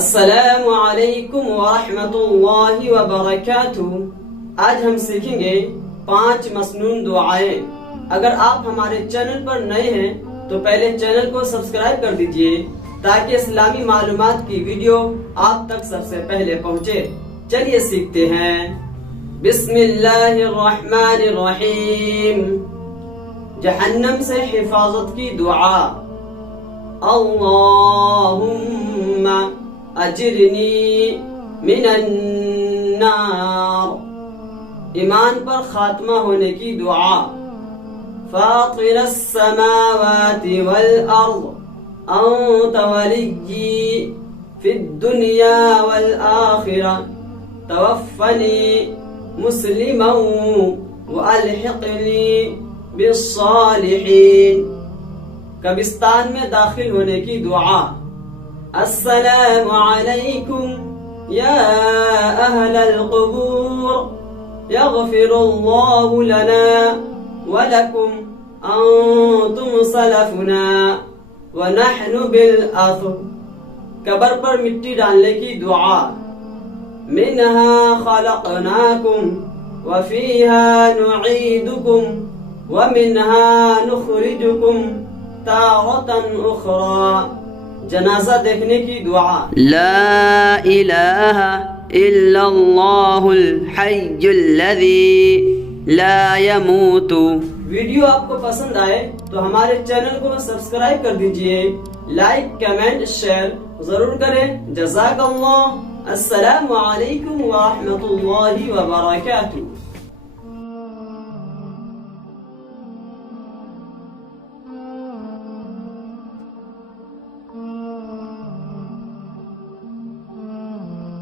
السلام علیکم ورحمۃ اللہ وبرکاتہ۔ آج ہم سیکھیں گے 5 مسنون دعائیں۔ اگر آپ ہمارے چینل پر نئے ہیں تو پہلے چینل کو سبسکرائب کر دیجئے تاکہ اسلامی معلومات کی ویڈیو آپ تک سب سے پہلے پہنچے۔ چلیے سیکھتے ہیں۔ بسم اللہ الرحمن الرحیم۔ جہنم سے حفاظت کی دعا۔ اللہم اجرنی من النار۔ ایمان پر خاتمہ ہونے کی دعا۔ فاطر السماوات والارض انت ولی فی الدنیا والآخرہ توفنی مسلما والحقنی بالصالحین۔ قبرستان میں داخل ہونے کی دعا۔ السلام علیکم یا اہل القبور یغفر اللہ لنا ولکم انتم سلفنا ونحن بالاثر۔ قبر پر مٹی ڈالنے کی دعا۔ منها خلقناکم وفیہا نعیدکم ومنها نخرجکم تارة اخرى۔ جنازہ دیکھنے کی دعا۔ لا الہ الا اللہ الحی الذی لا يموت۔ ویڈیو آپ کو پسند آئے تو ہمارے چینل کو سبسکرائب کر دیجئے، لائک کمنٹ شیئر ضرور کریں۔ جزاک اللہ۔ السلام علیکم ورحمۃ اللہ وبرکاتہ۔